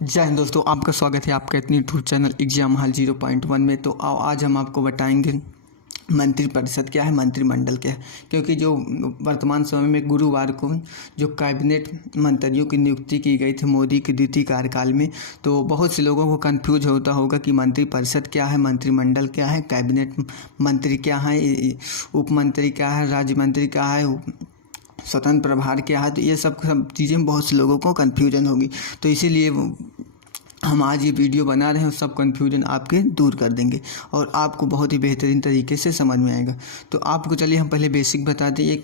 जय हिंद दोस्तों, आपका स्वागत है आपका इतनी यूट्यूब चैनल एग्जाम हॉल 0.1 में। तो आज हम आपको बताएंगे मंत्रिपरिषद क्या है, मंत्रिमंडल क्या है। क्योंकि जो वर्तमान समय में गुरुवार को जो कैबिनेट मंत्रियों की नियुक्ति की गई थी मोदी के द्वितीय कार्यकाल में, तो बहुत से लोगों को कंफ्यूज होता होगा कि मंत्रिपरिषद क्या है, मंत्रिमंडल क्या है, कैबिनेट मंत्री क्या है, उप मंत्री क्या है, राज्य मंत्री क्या है, स्वतंत्र प्रभार क्या है। तो ये सब चीज़ें बहुत से लोगों को कन्फ्यूजन होगी, तो इसीलिए हम आज ये वीडियो बना रहे हैं। सब कन्फ्यूजन आपके दूर कर देंगे और आपको बहुत ही बेहतरीन तरीके से समझ में आएगा। तो आपको चलिए हम पहले बेसिक बता दें ये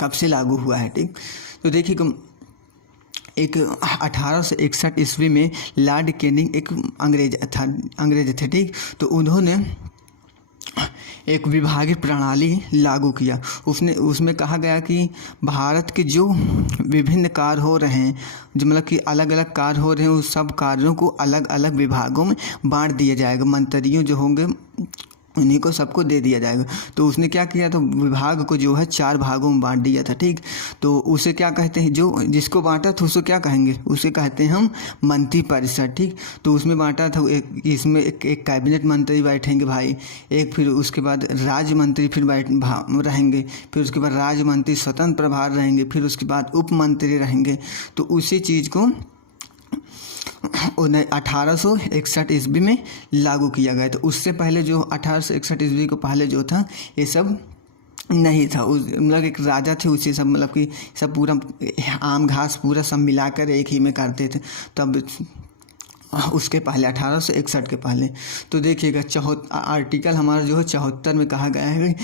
कब से लागू हुआ है। ठीक, तो देखिए एक 1861 ईस्वी में लॉर्ड कैनिंग एक अंग्रेज थे। ठीक, तो उन्होंने एक विभागीय प्रणाली लागू किया। उसमें कहा गया कि भारत के जो विभिन्न कार्य हो रहे हैं, जो मतलब कि अलग अलग कार्य हो रहे हैं, उस सब कार्यों को अलग अलग विभागों में बांट दिया जाएगा। मंत्रियों जो होंगे उन्हीं को सबको दे दिया जाएगा। तो उसने क्या किया, तो विभाग को जो है 4 भागों में बांट दिया था। ठीक, तो उसे क्या कहते हैं, जो जिसको बांटा था उसको क्या कहेंगे, उसे कहते हैं हम मंत्रिपरिषद। ठीक, तो उसमें बांटा था इसमें एक कैबिनेट मंत्री बैठेंगे भाई, एक फिर उसके बाद राज्य मंत्री फिर रहेंगे, फिर उसके बाद राज्य मंत्री स्वतंत्र प्रभार रहेंगे, फिर उसके बाद उप मंत्री रहेंगे। तो उसी चीज़ को 1861 ईस्वी में लागू किया गया। तो उससे पहले जो 1861 ईस्वी को पहले जो था ये सब नहीं था। मतलब एक राजा थे, उसे सब मतलब कि सब पूरा आम घास पूरा सब मिलाकर एक ही में करते थे। तब उसके पहले 1861 के पहले तो देखिएगा आर्टिकल हमारा जो है 74 में कहा गया है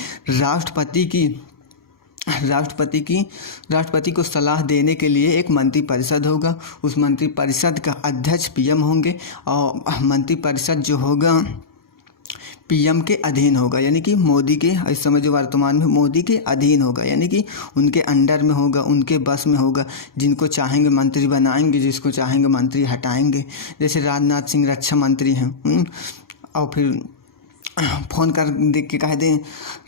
राष्ट्रपति को सलाह देने के लिए एक मंत्रिपरिषद होगा। उस मंत्रिपरिषद का अध्यक्ष पीएम होंगे और मंत्रिपरिषद जो होगा पीएम के अधीन होगा, यानी कि मोदी के इस समय जो वर्तमान में मोदी के अधीन होगा, यानी कि उनके अंडर में होगा, उनके बस में होगा। जिनको चाहेंगे मंत्री बनाएंगे, जिसको चाहेंगे मंत्री हटाएंगे। जैसे राजनाथ सिंह रक्षा मंत्री हैं, और फिर फ़ोन कर देख के कह दें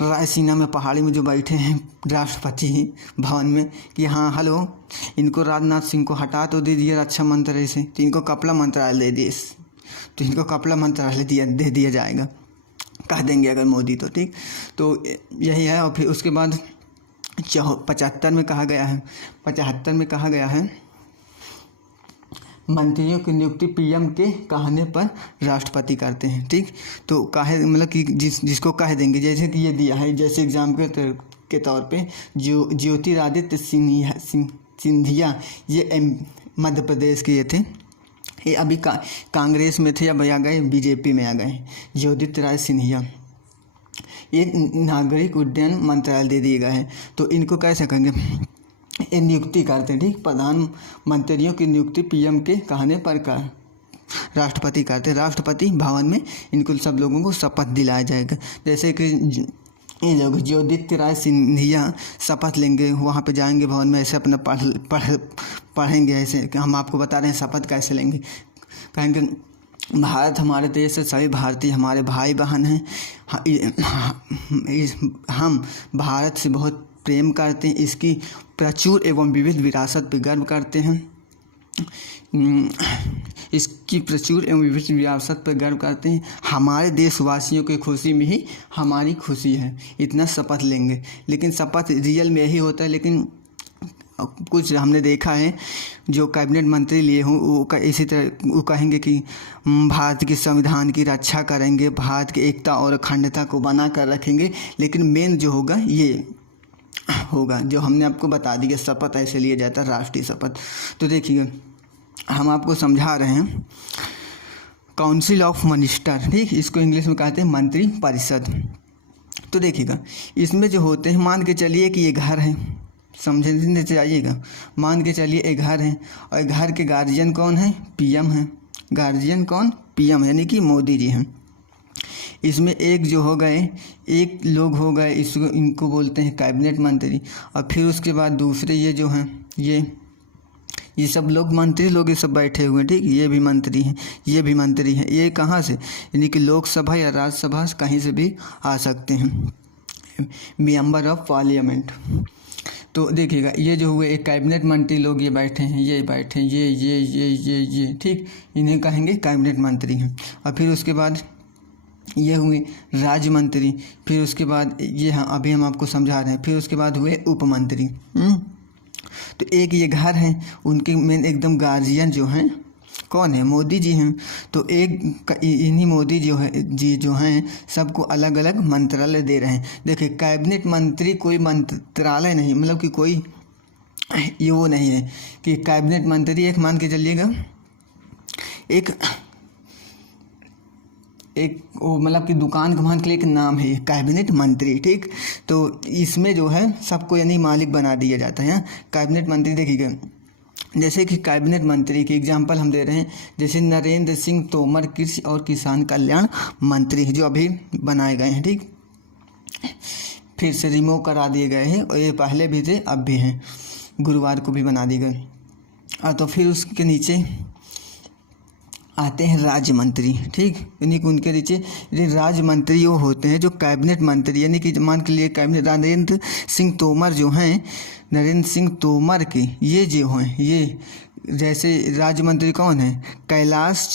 रायसीना में पहाड़ी में जो बैठे हैं राष्ट्रपति भवन में कि हाँ हेलो, इनको राजनाथ सिंह को हटा तो दे दिया रक्षा मंत्री से, तो इनको कपड़ा मंत्रालय दे दिए, तो इनको कपड़ा मंत्रालय दे दिया जाएगा, कह देंगे अगर मोदी तो। ठीक, तो यही है। और फिर उसके बाद 75 में कहा गया है मंत्रियों की नियुक्ति पीएम के कहने पर राष्ट्रपति करते हैं। ठीक, तो कहे मतलब कि जिसको कह देंगे, जैसे कि ये दिया है, जैसे एग्जाम के तौर पे ज्योतिरादित्य सिंधिया, ये मध्य प्रदेश के ये थे। ये अभी कांग्रेस में थे, अब आ गए बीजेपी में आ गए। ज्योतिरादित्य सिंधिया ये नागरिक उड्डयन मंत्रालय दे दिए गए हैं। तो इनको कैसे कहेंगे, ये नियुक्ति करते हैं। ठीक, प्रधानमंत्रियों की नियुक्ति पीएम के कहने पर राष्ट्रपति करते हैं। राष्ट्रपति भवन में इनको सब लोगों को शपथ दिलाया जाएगा। जैसे कि ये लोग ज्योतिरादित्य सिंधिया शपथ लेंगे, वहाँ पे जाएंगे भवन में, ऐसे अपना पढ़ेंगे। ऐसे हम आपको बता रहे हैं शपथ कैसे लेंगे। कहेंगे भारत हमारे देश है, सभी भारतीय हमारे भाई बहन हैं, हम भारत से बहुत प्रेम करते हैं, इसकी प्रचुर एवं विविध विरासत पर गर्व करते हैं, इसकी प्रचुर एवं विविध विरासत पर गर्व करते हैं, हमारे देशवासियों की खुशी में ही हमारी खुशी है। इतना शपथ लेंगे। लेकिन शपथ रियल में यही होता है, लेकिन कुछ हमने देखा है जो कैबिनेट मंत्री लिए हों वो इसी तरह वो कहेंगे कि भारत के संविधान की रक्षा करेंगे, भारत की एकता और अखंडता को बना कर रखेंगे। लेकिन मेन जो होगा ये होगा जो हमने आपको बता दिया, शपथ ऐसे लिया जाता है, राष्ट्रीय शपथ। तो देखिए हम आपको समझा रहे हैं काउंसिल ऑफ मिनिस्टर। ठीक, इसको इंग्लिश में कहते हैं मंत्रिपरिषद। तो देखिएगा इसमें जो होते हैं, मान के चलिए कि ये घर है, समझने चाहिएगा। मान के चलिए एक घर है और घर के गार्जियन कौन है, पीएम है। गार्जियन कौन, पीएम, यानी कि मोदी जी हैं। इसमें एक जो हो गए, एक लोग हो गए, इनको बोलते हैं कैबिनेट मंत्री। और फिर उसके बाद दूसरे ये जो हैं ये सब लोग मंत्री लोग ये सब बैठे हुए हैं। ठीक, ये भी मंत्री हैं, ये भी मंत्री हैं। ये कहाँ से, यानी कि लोकसभा या राज्यसभा कहीं से भी आ सकते हैं, मेंबर ऑफ पार्लियामेंट। तो देखिएगा ये जो हुए एक कैबिनेट मंत्री लोग ये बैठे हैं, ये बैठे हैं, ये ठीक, इन्हें कहेंगे कैबिनेट मंत्री हैं। और फिर उसके बाद ये हुए राज्य मंत्री, फिर उसके बाद ये हाँ अभी हम आपको समझा रहे हैं, फिर उसके बाद हुए उप मंत्री। तो एक ये घर हैं, उनके मेन एकदम गार्जियन जो हैं कौन है, मोदी जी हैं। तो एक इन्हीं मोदी जो हैं सबको अलग अलग मंत्रालय दे रहे हैं। देखिए कैबिनेट मंत्री कोई मंत्रालय नहीं, मतलब कि कोई ये वो नहीं है कि कैबिनेट मंत्री एक मान के चलिएगा एक वो मतलब कि दुकान का मान के लिए एक नाम है कैबिनेट मंत्री, ठीक। तो इसमें जो है सबको यानी मालिक बना दिया जाता है कैबिनेट मंत्री। देखिएगा जैसे कि कैबिनेट मंत्री की एग्जांपल हम दे रहे हैं, जैसे नरेंद्र सिंह तोमर कृषि और किसान कल्याण मंत्री जो अभी बनाए गए हैं, ठीक। फिर से रिमूव करा दिए गए हैं और ये पहले भी थे अब भी हैं, गुरुवार को भी बना दिए गए। तो फिर उसके नीचे आते हैं राज्य मंत्री, ठीक। यानी कि उनके नीचे राज्य मंत्री वो होते हैं जो कैबिनेट मंत्री, यानी कि मान के लिए कैबिनेट नरेंद्र सिंह तोमर जो हैं, नरेंद्र सिंह तोमर के ये जो हैं ये जैसे राज्य मंत्री कौन है, कैलाश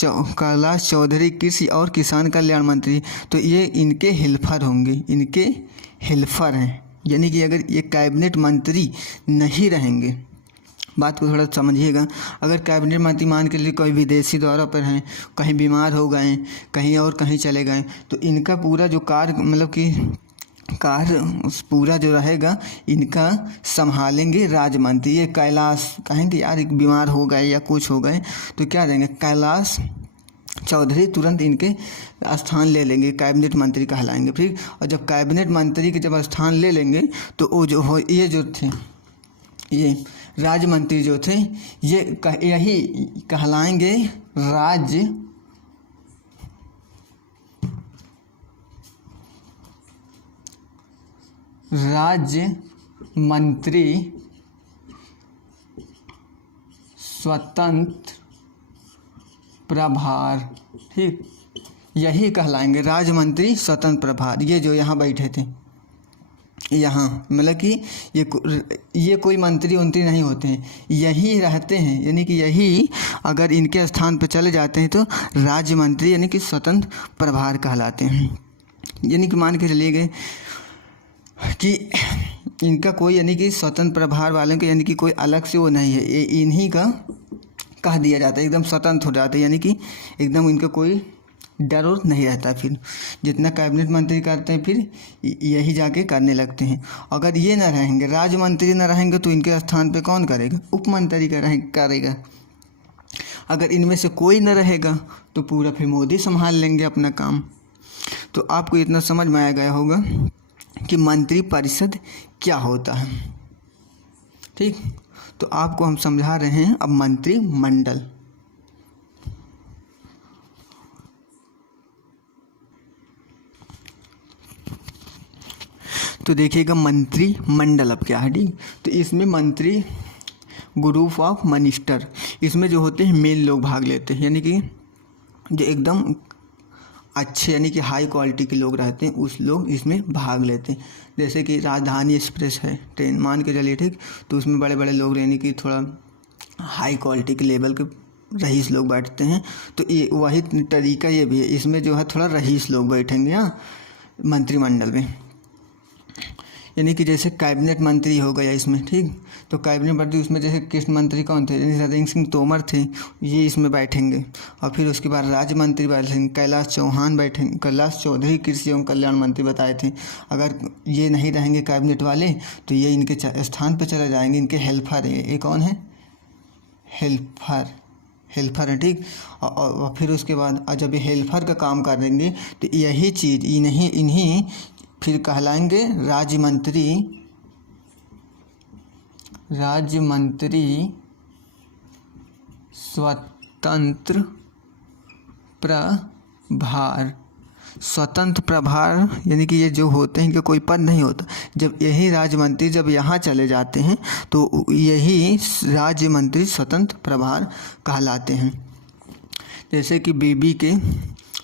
चौधरी कृषि और किसान कल्याण मंत्री। तो ये इनके हेल्पर होंगे, इनके हेल्पर हैं। यानी कि अगर ये कैबिनेट मंत्री नहीं रहेंगे, बात को थोड़ा समझिएगा, अगर कैबिनेट मंत्री मान के लिए कोई विदेशी दौरा पर हैं, कहीं बीमार हो गए, कहीं और कहीं चले गए, तो इनका पूरा जो कार्य मतलब कि कार्य पूरा जो रहेगा इनका संभालेंगे राज्य मंत्री। ये कैलाश कहेंगे यार एक बीमार हो गए या कुछ हो गए तो क्या देंगे, कैलाश चौधरी तुरंत इनके स्थान ले लेंगे, कैबिनेट मंत्री कहलाएंगे, ठीक। और जब कैबिनेट मंत्री के जब स्थान ले लेंगे तो वो जो हो ये जो थे ये राज्य मंत्री जो थे यही कहलाएंगे राज्य मंत्री स्वतंत्र प्रभार, ठीक। यही कहलाएंगे राज्य मंत्री स्वतंत्र प्रभार। ये जो यहाँ बैठे थे यहाँ मतलब कि ये कोई मंत्री उंत्री नहीं होते हैं, यही रहते हैं। यानी कि यही अगर इनके स्थान पर चले जाते हैं तो राज्य मंत्री यानी कि स्वतंत्र प्रभार कहलाते हैं। यानी कि मान के चलिए गए कि इनका कोई यानी कि स्वतंत्र प्रभार वालों के यानी कि कोई अलग से वो नहीं है, ये इन्हीं का कह दिया जाता है, एकदम स्वतंत्र हो जाते हैं। यानी कि एकदम इनका कोई डर और नहीं रहता, फिर जितना कैबिनेट मंत्री करते हैं फिर यही जाके करने लगते हैं। अगर ये ना रहेंगे, राज्य मंत्री ना रहेंगे तो इनके स्थान पे कौन करेगा, उप मंत्री करेगा। अगर इनमें से कोई ना रहेगा तो पूरा फिर मोदी संभाल लेंगे अपना काम। तो आपको इतना समझ में आ गया होगा कि मंत्री परिषद क्या होता है, ठीक। तो आपको हम समझा रहे हैं अब मंत्रिमंडल। तो देखिएगा मंत्रिमंडल अब क्या है, ठीक। तो इसमें मंत्री ग्रुप ऑफ मिनिस्टर, इसमें जो होते हैं मेन लोग भाग लेते हैं, यानी कि जो एकदम अच्छे यानी कि हाई क्वालिटी के लोग रहते हैं उस लोग इसमें भाग लेते हैं। जैसे कि राजधानी एक्सप्रेस है ट्रेन मान के चलिए, ठीक। तो उसमें बड़े बड़े लोग यानी कि थोड़ा हाई क्वालिटी के लेवल के रईस लोग बैठते हैं। तो ये वही तरीका ये भी है, इसमें जो है थोड़ा रईस लोग बैठेंगे यहाँ मंत्रिमंडल में। यानी कि जैसे कैबिनेट मंत्री हो गया इसमें, ठीक। तो कैबिनेट मंत्री उसमें जैसे कृषि मंत्री कौन थे, नरेंद्र सिंह तोमर थे, ये इसमें बैठेंगे। और फिर उसके बाद राज्य मंत्री बैठेंगे, कैलाश चौहान बैठेंगे, कैलाश चौधरी कृषि एवं कल्याण मंत्री बताए थे। अगर ये नहीं रहेंगे कैबिनेट वाले तो ये इनके स्थान पर चले जाएंगे, इनके हेल्पर है। ये कौन है, हेल्पर है, ठीक। और फिर उसके बाद जब ये हेल्पर का काम कर देंगे तो यही चीज़ इन्हीं फिर कहलाएंगे राज्य मंत्री स्वतंत्र प्रभार। यानी कि ये जो होते हैं इनका कोई पद नहीं होता। जब यही राज्य मंत्री जब यहाँ चले जाते हैं तो यही राज्य मंत्री स्वतंत्र प्रभार कहलाते हैं। जैसे कि बीबी के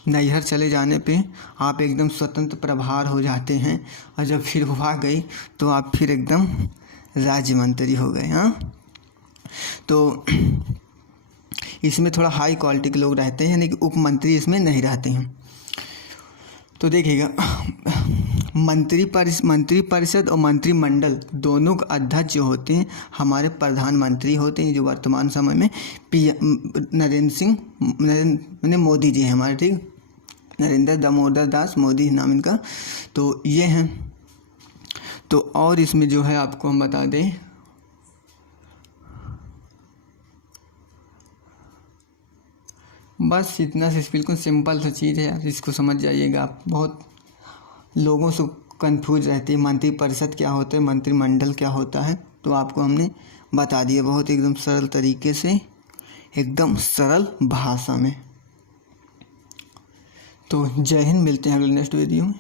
नैहर चले जाने पे आप एकदम स्वतंत्र प्रभार हो जाते हैं, और जब फिर वहाँ गई तो आप फिर एकदम राज्य मंत्री हो गए। हाँ, तो इसमें थोड़ा हाई क्वालिटी के लोग रहते हैं, यानी कि उप मंत्री इसमें नहीं रहते हैं। तो देखिएगा, मंत्री परिषद और मंत्रिमंडल दोनों के अध्यक्ष जो होते हैं हमारे प्रधानमंत्री होते हैं, जो वर्तमान समय में नरेंद्र मोदी जी हैं हमारे, ठीक, नरेंद्र दामोदर दास मोदी नाम इनका। तो ये हैं। तो और इसमें जो है आपको हम बता दें, बस इतना से, बिल्कुल सिंपल सा चीज़ है यार, इसको समझ जाइएगा आप। बहुत लोगों से कंफ्यूज रहती है मंत्री परिषद क्या होता है, मंत्रिमंडल क्या होता है, तो आपको हमने बता दिया बहुत एकदम सरल तरीके से, एकदम सरल भाषा में। तो जय हिंद, मिलते हैं अगले नेक्स्ट वीडियो में।